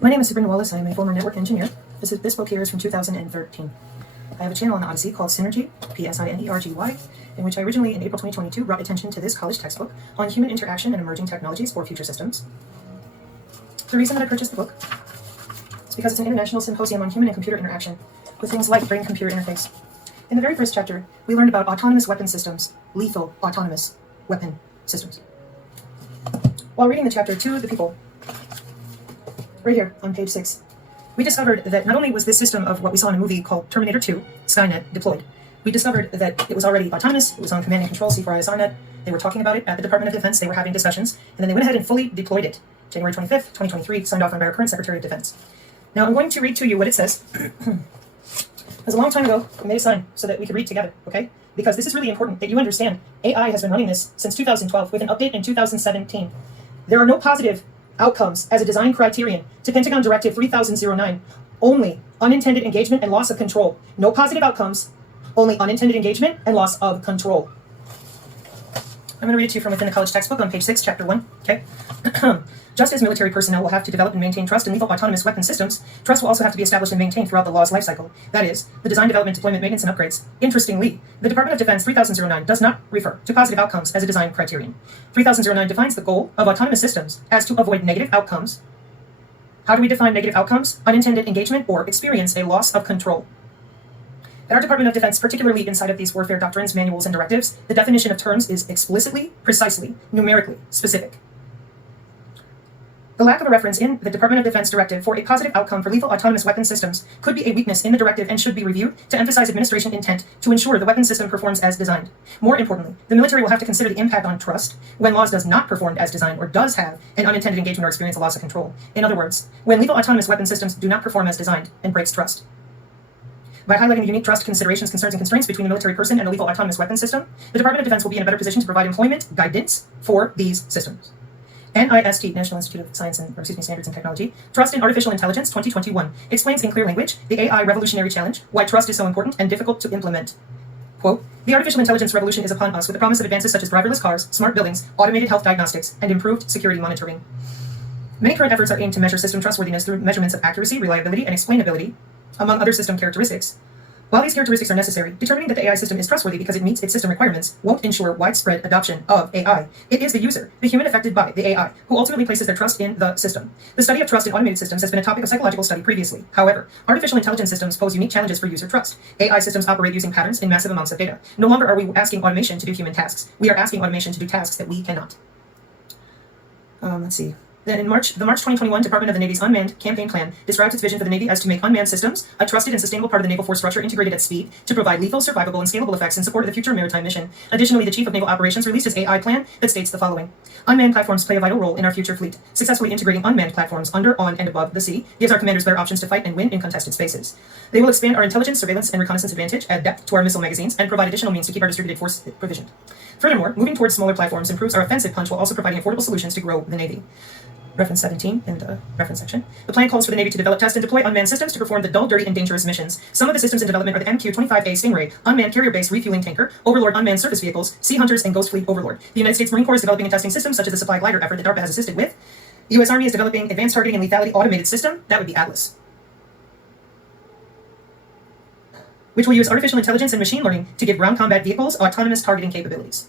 My name is Sabrina Wallace. I am a former network engineer. This book here is from 2013. I have a channel on the Odyssey called Synergy, P-S-I-N-E-R-G-Y, in which I originally, in April 2022, brought attention to this college textbook on human interaction and emerging technologies for future systems. The reason that I purchased the book is because it's an international symposium on human and computer interaction with things like brain-computer interface. In the very first chapter, we learned about autonomous weapon systems, lethal autonomous weapon systems. While reading the chapter to the people, right here on page 6, we discovered that not only was this system of what we saw in a movie called Terminator 2, Skynet, deployed, we discovered that it was already autonomous, it was on command and control, C4ISRnet, they were talking about it at the Department of Defense, they were having discussions, and then they went ahead and fully deployed it, January 25th, 2023, signed off on by our current Secretary of Defense. Now I'm going to read to you what it says. Because a long time ago, we made a sign so that we could read together, okay? Because this is really important that you understand. AI has been running this since 2012 with an update in 2017. There are no positive outcomes as a design criterion to Pentagon Directive 3009. Only unintended engagement and loss of control. No positive outcomes, only unintended engagement and loss of control. I'm going to read it to you from within the college textbook on page 6, chapter 1, okay? Just as military personnel will have to develop and maintain trust in lethal autonomous weapon systems, trust will also have to be established and maintained throughout the law's lifecycle. That is, the design, development, deployment, maintenance, and upgrades. Interestingly, the Department of Defense 3009 does not refer to positive outcomes as a design criterion. 3009 defines the goal of autonomous systems as to avoid negative outcomes. How do we define negative outcomes? Unintended engagement or experience a loss of control. At our Department of Defense, particularly inside of these warfare doctrines, manuals, and directives, the definition of terms is explicitly, precisely, numerically specific. The lack of a reference in the Department of Defense directive for a positive outcome for lethal autonomous weapon systems could be a weakness in the directive and should be reviewed to emphasize administration intent to ensure the weapon system performs as designed. More importantly, the military will have to consider the impact on trust when laws does not perform as designed or does have an unintended engagement or experience a loss of control. In other words, when lethal autonomous weapon systems do not perform as designed and breaks trust. By highlighting the unique trust considerations, concerns, and constraints between a military person and a lethal autonomous weapon system, the Department of Defense will be in a better position to provide employment guidance for these systems. NIST, National Institute of Standards and Technology, Trust in Artificial Intelligence 2021, explains in clear language the AI revolutionary challenge, why trust is so important and difficult to implement. Quote, the artificial intelligence revolution is upon us with the promise of advances such as driverless cars, smart buildings, automated health diagnostics, and improved security monitoring. Many current efforts are aimed to measure system trustworthiness through measurements of accuracy, reliability, and explainability, among other system characteristics. While these characteristics are necessary, determining that the AI system is trustworthy because it meets its system requirements won't ensure widespread adoption of AI. It is the user, the human affected by the AI, who ultimately places their trust in the system. The study of trust in automated systems has been a topic of psychological study previously. However, artificial intelligence systems pose unique challenges for user trust. AI systems operate using patterns in massive amounts of data. No longer are we asking automation to do human tasks. We are asking automation to do tasks that we cannot. Let's see. Then in March 2021 Department of the Navy's Unmanned Campaign Plan describes its vision for the Navy as to make unmanned systems a trusted and sustainable part of the naval force structure integrated at speed to provide lethal, survivable, and scalable effects in support of the future maritime mission. Additionally, the Chief of Naval Operations released his AI plan that states the following. Unmanned platforms play a vital role in our future fleet. Successfully integrating unmanned platforms under, on, and above the sea gives our commanders better options to fight and win in contested spaces. They will expand our intelligence, surveillance, and reconnaissance advantage, add depth to our missile magazines, and provide additional means to keep our distributed force provisioned. Furthermore, moving towards smaller platforms improves our offensive punch while also providing affordable solutions to grow the Navy. Reference 17 in the reference section. The plan calls for the Navy to develop, test, and deploy unmanned systems to perform the dull, dirty, and dangerous missions. Some of the systems in development are the MQ-25A Stingray, unmanned carrier-based refueling tanker, Overlord unmanned surface vehicles, Sea Hunters, and Ghost Fleet Overlord. The United States Marine Corps is developing and testing systems such as the supply glider effort that DARPA has assisted with. The U.S. Army is developing advanced targeting and lethality automated system, that would be Atlas, which will use artificial intelligence and machine learning to give ground combat vehicles autonomous targeting capabilities.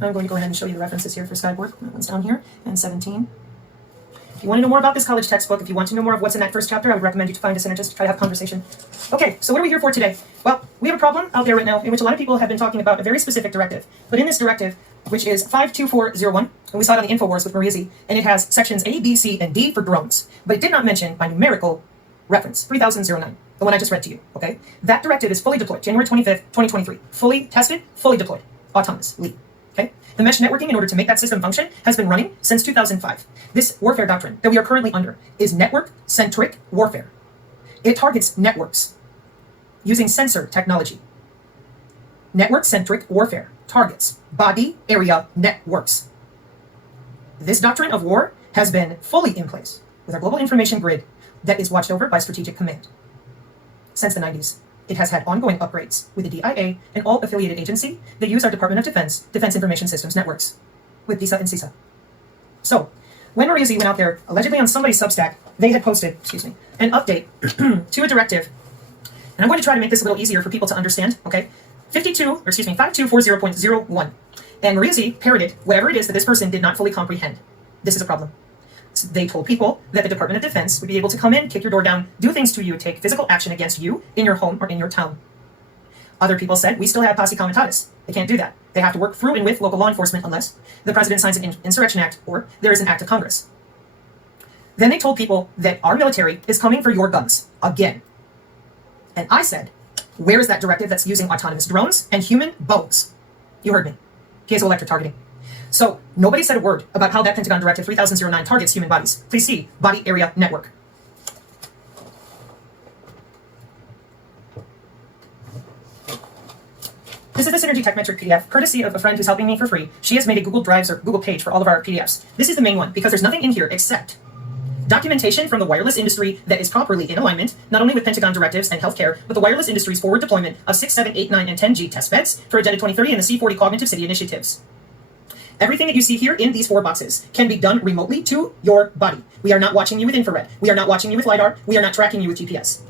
I'm going to go ahead and show you the references here for Skyborg. That one's down here, and 17. If you want to know more about this college textbook, if you want to know more of what's in that first chapter, I would recommend you to find a synergist to try to have a conversation. Okay, so what are we here for today? Well, we have a problem out there right now in which a lot of people have been talking about a very specific directive. But in this directive, which is 52401, and we saw it on the InfoWars with Maria Z, and it has sections A, B, C, and D for drones. But it did not mention by numerical reference, 3009, the one I just read to you, okay? That directive is fully deployed, January 25th, 2023. Fully tested, fully deployed, autonomously. Okay? The mesh networking, in order to make that system function, has been running since 2005. This warfare doctrine that we are currently under is network-centric warfare. It targets networks using sensor technology. Network-centric warfare targets body area networks. This doctrine of war has been fully in place with our global information grid that is watched over by Strategic Command since the 90s. It has had ongoing upgrades with the DIA and all affiliated agencies that use our Department of Defense Defense Information Systems networks with DISA and CISA. So, when Maria Z went out there, allegedly on somebody's Substack, they had posted, an update to a directive. And I'm going to try to make this a little easier for people to understand, okay? 5240.01. And Maria Z parroted whatever it is that this person did not fully comprehend. This is a problem. So they told people that the Department of Defense would be able to come in, kick your door down, do things to you, take physical action against you in your home or in your town. Other people said, we still have posse comitatus. They can't do that. They have to work through and with local law enforcement unless the president signs an insurrection act or there is an act of Congress. Then they told people that our military is coming for your guns again. And I said, where is that directive that's using autonomous drones and human bones? You heard me. Piezoelectric targeting. So nobody said a word about how that Pentagon Directive 3009 targets human bodies. Please see Body Area Network. This is the Synergy Techmetric PDF, courtesy of a friend who's helping me for free. She has made a Google Drives or Google page for all of our PDFs. This is the main one because there's nothing in here except documentation from the wireless industry that is properly in alignment, not only with Pentagon directives and healthcare, but the wireless industry's forward deployment of 6, 7, 8, 9, and 10G test beds for Agenda 2030 and the C40 Cognitive City initiatives. Everything that you see here in these 4 boxes can be done remotely to your body. We are not watching you with infrared. We are not watching you with LiDAR. We are not tracking you with GPS.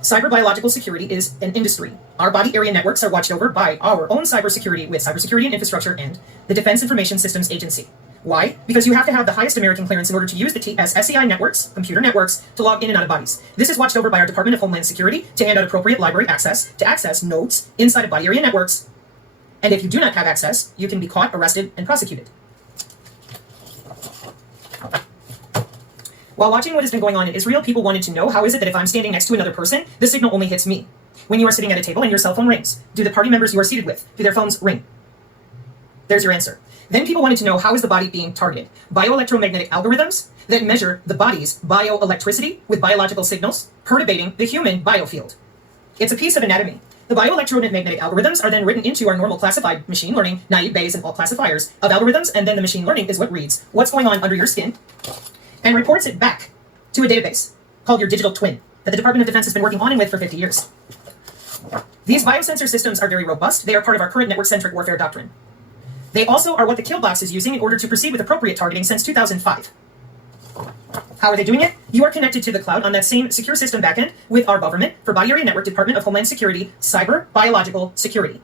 Cyber biological security is an industry. Our body area networks are watched over by our own cybersecurity with Cybersecurity and Infrastructure and the Defense Information Systems Agency. Why? Because you have to have the highest American clearance in order to use the SCI networks, computer networks, to log in and out of bodies. This is watched over by our Department of Homeland Security to hand out appropriate library access to access nodes inside of body area networks. And if you do not have access, you can be caught, arrested, and prosecuted. While watching what has been going on in Israel, people wanted to know, how is it that if I'm standing next to another person, the signal only hits me? When you are sitting at a table and your cell phone rings, do the party members you are seated with, do their phones ring? There's your answer. Then people wanted to know, how is the body being targeted? Bioelectromagnetic algorithms that measure the body's bioelectricity with biological signals, perturbating the human biofield. It's a piece of anatomy. The bioelectromagnetic algorithms are then written into our normal classified machine learning, naive Bayes, and all classifiers of algorithms, and then the machine learning is what reads what's going on under your skin and reports it back to a database called your digital twin that the Department of Defense has been working on and with for 50 years. These biosensor systems are very robust. They are part of our current network-centric warfare doctrine. They also are what the kill box is using in order to proceed with appropriate targeting since 2005. How are they doing it? You are connected to the cloud on that same secure system backend with our government for Body Area Network, Department of Homeland Security, Cyber Biological Security.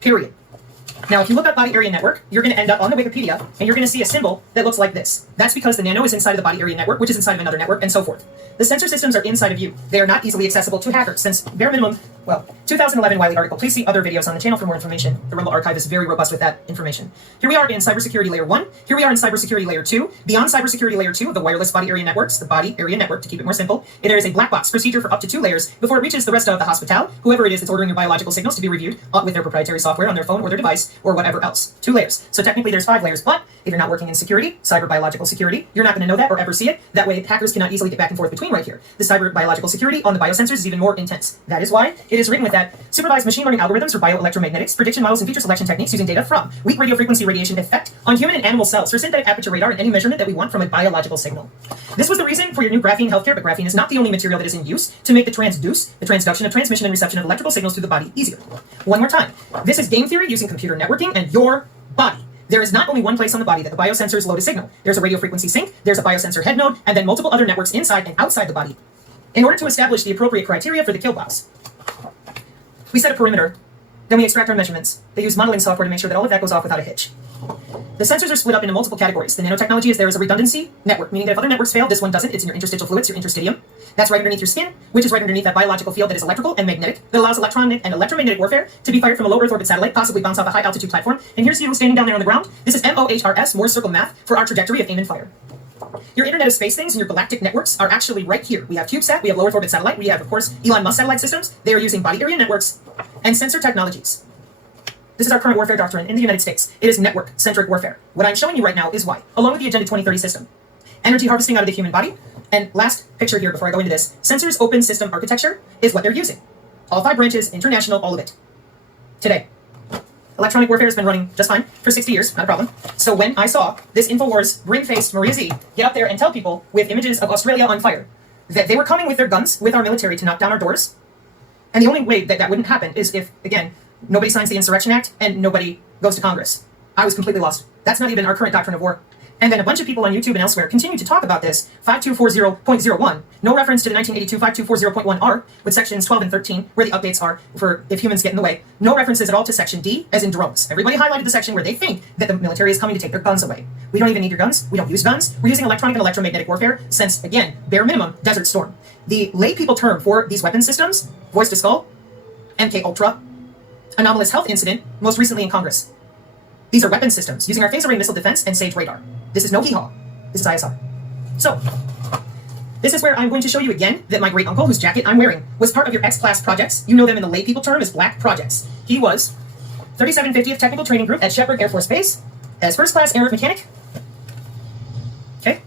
Period. Now, if you look up Body Area Network, you're going to end up on the Wikipedia, and you're going to see a symbol that looks like this. That's because the nano is inside of the Body Area Network, which is inside of another network, and so forth. The sensor systems are inside of you. They are not easily accessible to hackers, since bare minimum, 2011 Wiley article. Please see other videos on the channel for more information. The Rumble archive is very robust with that information. Here we are in Cybersecurity Layer 1. Here we are in Cybersecurity Layer 2. Beyond Cybersecurity Layer 2 of the wireless Body Area Networks, the Body Area Network, to keep it more simple, there is a black box procedure for up to 2 layers before it reaches the rest of the hospital, whoever it is that's ordering your biological signals to be reviewed with their proprietary software on their phone or their device, or whatever else. 2 layers. So technically there's 5 layers, but if you're not working in security, cyber biological security, you're not going to know that or ever see it. That way hackers cannot easily get back and forth between right here. The cyber biological security on the biosensors is even more intense. That is why it is written with that supervised machine learning algorithms for bioelectromagnetics, prediction models, and feature selection techniques using data from weak radio frequency radiation effect on human and animal cells for synthetic aperture radar and any measurement that we want from a biological signal. This was the reason for your new graphene healthcare, but graphene is not the only material that is in use to make the transduction of transmission and reception of electrical signals through the body easier. One more time. This is game theory using computer networking and your body. There is not only one place on the body that the biosensors load a signal. There's a radio frequency sink, there's a biosensor head node, and then multiple other networks inside and outside the body. In order to establish the appropriate criteria for the kill box, we set a perimeter, then we extract our measurements. They use modeling software to make sure that all of that goes off without a hitch. The sensors are split up into multiple categories. The nanotechnology is there as a redundancy network, meaning that if other networks fail, this one doesn't. It's in your interstitial fluids, your interstitium. That's right underneath your skin, which is right underneath that biological field that is electrical and magnetic, that allows electronic and electromagnetic warfare to be fired from a low Earth orbit satellite, possibly bounce off a high altitude platform. And here's you standing down there on the ground. This is MOHRS, Morse circle math, for our trajectory of aim and fire. Your Internet of Space things and your galactic networks are actually right here. We have CubeSat, we have low Earth orbit satellite, we have, of course, Elon Musk satellite systems. They are using body area networks and sensor technologies. This is our current warfare doctrine in the United States. It is network-centric warfare. What I'm showing you right now is why, along with the Agenda 2030 system. Energy harvesting out of the human body. And last picture here before I go into this, sensors open system architecture is what they're using. All 5 branches, international, all of it. Today. Electronic warfare has been running just fine for 60 years, not a problem. So when I saw this InfoWars ring-faced Maria Z get up there and tell people with images of Australia on fire that they were coming with their guns, with our military to knock down our doors, and the only way that that wouldn't happen is if, again, nobody signs the Insurrection Act and nobody goes to Congress. I was completely lost. That's not even our current doctrine of war. And then a bunch of people on YouTube and elsewhere continue to talk about this 5240.01, no reference to the 1982 5240.1R with sections 12 and 13, where the updates are for if humans get in the way. No references at all to section D, as in drones. Everybody highlighted the section where they think that the military is coming to take their guns away. We don't even need your guns. We don't use guns. We're using electronic and electromagnetic warfare since, again, bare minimum, Desert Storm. The lay people term for these weapon systems, Voice to Skull, MK Ultra, anomalous health incident, most recently in Congress. These are weapon systems using our phase array missile defense and SAGE radar. This is no hee-haw. This is ISR. So, this is where I'm going to show you again that my great uncle, whose jacket I'm wearing, was part of your X-Class projects. You know them in the lay people term as black projects. He was 3750th Technical Training Group at Sheppard Air Force Base as first class air mechanic. Okay.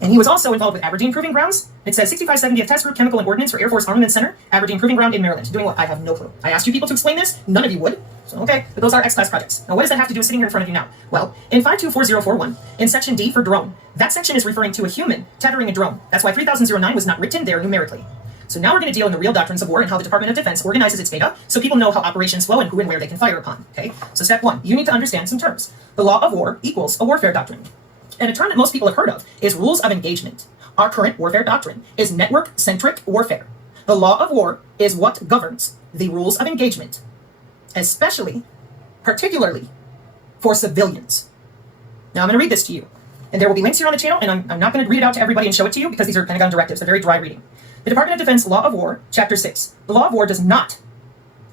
And he was also involved with Aberdeen Proving Grounds. It says 6570th Test Group Chemical and Ordnance for Air Force Armament Center, Aberdeen Proving Ground in Maryland. Doing what? I have no clue. I asked you people to explain this. None of you would. So, okay, but those are X-Class projects. Now, what does that have to do with sitting here in front of you now? Well, in 524041, in section D for drone, that section is referring to a human tethering a drone. That's why 3009 was not written there numerically. So now we're going to deal in the real doctrines of war and how the Department of Defense organizes its data so people know how operations flow and who and where they can fire upon. Okay, so step one, you need to understand some terms. The law of war equals a warfare doctrine. And a term that most people have heard of is rules of engagement. Our current warfare doctrine is network-centric warfare. The law of war is what governs the rules of engagement, especially, particularly, for civilians. Now I'm going to read this to you. And there will be links here on the channel, and I'm not going to read it out to everybody and show it to you because these are Pentagon directives. They're very dry reading. The Department of Defense Law of War, Chapter 6. The law of war does not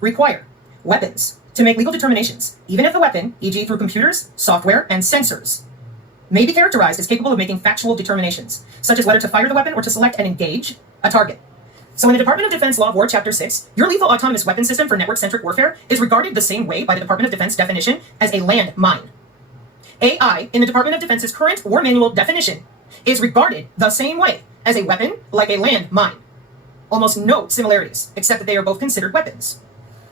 require weapons to make legal determinations, even if the weapon, e.g. through computers, software, and sensors, may be characterized as capable of making factual determinations, such as whether to fire the weapon or to select and engage a target. So in the Department of Defense Law of War, Chapter 6, your lethal autonomous weapon system for network-centric warfare is regarded the same way by the Department of Defense definition as a land mine. AI, in the Department of Defense's current war manual definition, is regarded the same way as a weapon like a land mine. Almost no similarities, except that they are both considered weapons.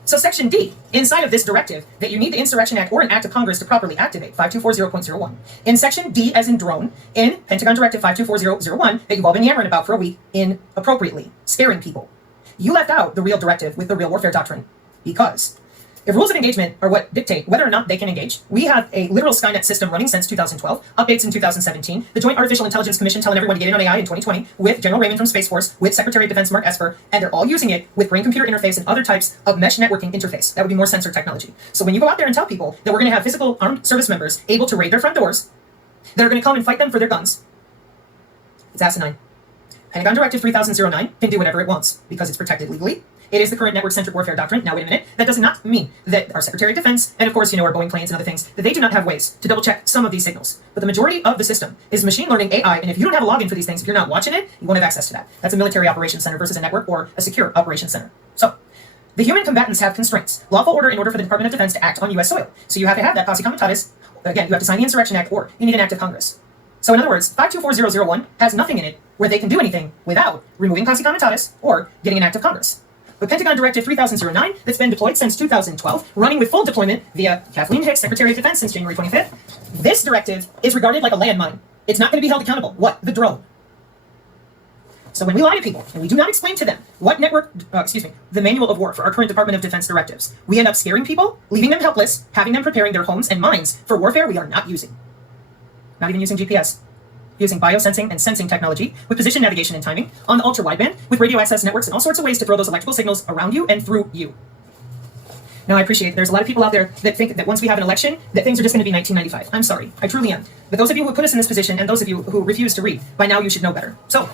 So Section D, inside of this directive, that you need the Insurrection Act or an Act of Congress to properly activate, 5240.01. In Section D, as in drone, in Pentagon Directive 524001, that you've all been yammering about for a week, inappropriately, scaring people. You left out the real directive with the real warfare doctrine, because if rules of engagement are what dictate whether or not they can engage, we have a literal Skynet system running since 2012, updates in 2017, the Joint Artificial Intelligence Commission telling everyone to get in on AI in 2020, with General Raymond from Space Force, with Secretary of Defense Mark Esper, and they're all using it with brain-computer interface and other types of mesh networking interface. That would be more sensor technology. So when you go out there and tell people that we're going to have physical armed service members able to raid their front doors, that are going to come and fight them for their guns, it's asinine. Pentagon Directive 3009 can do whatever it wants because it's protected legally. It is the current network-centric warfare doctrine. Now, wait a minute. That does not mean that our Secretary of Defense, and of course, our Boeing planes and other things, that they do not have ways to double-check some of these signals. But the majority of the system is machine learning AI, and if you don't have a login for these things, if you're not watching it, you won't have access to that. That's a military operations center versus a network or a secure operations center. So, the human combatants have constraints. Lawful order in order for the Department of Defense to act on U.S. soil. So you have to have that posse comitatus. Again, you have to sign the Insurrection Act, or you need an act of Congress. So in other words, 524001 has nothing in it where they can do anything without removing posse comitatus or getting an act of Congress. But Pentagon Directive 3009, that's been deployed since 2012, running with full deployment via Kathleen Hicks, Secretary of Defense, since January 25th, this directive is regarded like a landmine. It's not going to be held accountable. What? The drone. So when we lie to people, and we do not explain to them what the manual of war for our current Department of Defense directives, we end up scaring people, leaving them helpless, having them preparing their homes and minds for warfare we are not using. Not even using GPS. Using biosensing and sensing technology with position navigation and timing on the ultra-wideband with radio access networks and all sorts of ways to throw those electrical signals around you and through you. Now, I appreciate there's a lot of people out there that think that once we have an election, that things are just going to be 1995. I'm sorry. I truly am. But those of you who put us in this position and those of you who refuse to read, by now you should know better. So,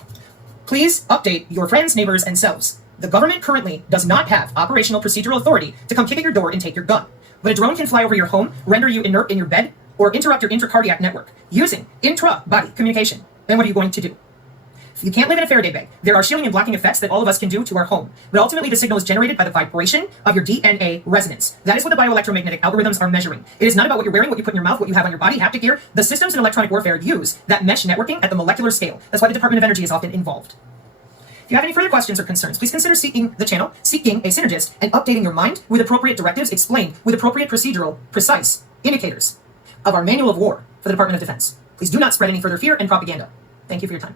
please update your friends, neighbors, and selves. The government currently does not have operational procedural authority to come kick at your door and take your gun. But a drone can fly over your home, render you inert in your bed, or interrupt your intracardiac network using intra-body communication. Then what are you going to do? You can't live in a Faraday bag. There are shielding and blocking effects that all of us can do to our home. But ultimately, the signal is generated by the vibration of your DNA resonance. That is what the bioelectromagnetic algorithms are measuring. It is not about what you're wearing, what you put in your mouth, what you have on your body, haptic gear. The systems in electronic warfare use that mesh networking at the molecular scale. That's why the Department of Energy is often involved. If you have any further questions or concerns, please consider seeking the channel, seeking a synergist, and updating your mind with appropriate directives explained with appropriate procedural, precise indicators of our manual of war for the Department of Defense. Please do not spread any further fear and propaganda. Thank you for your time.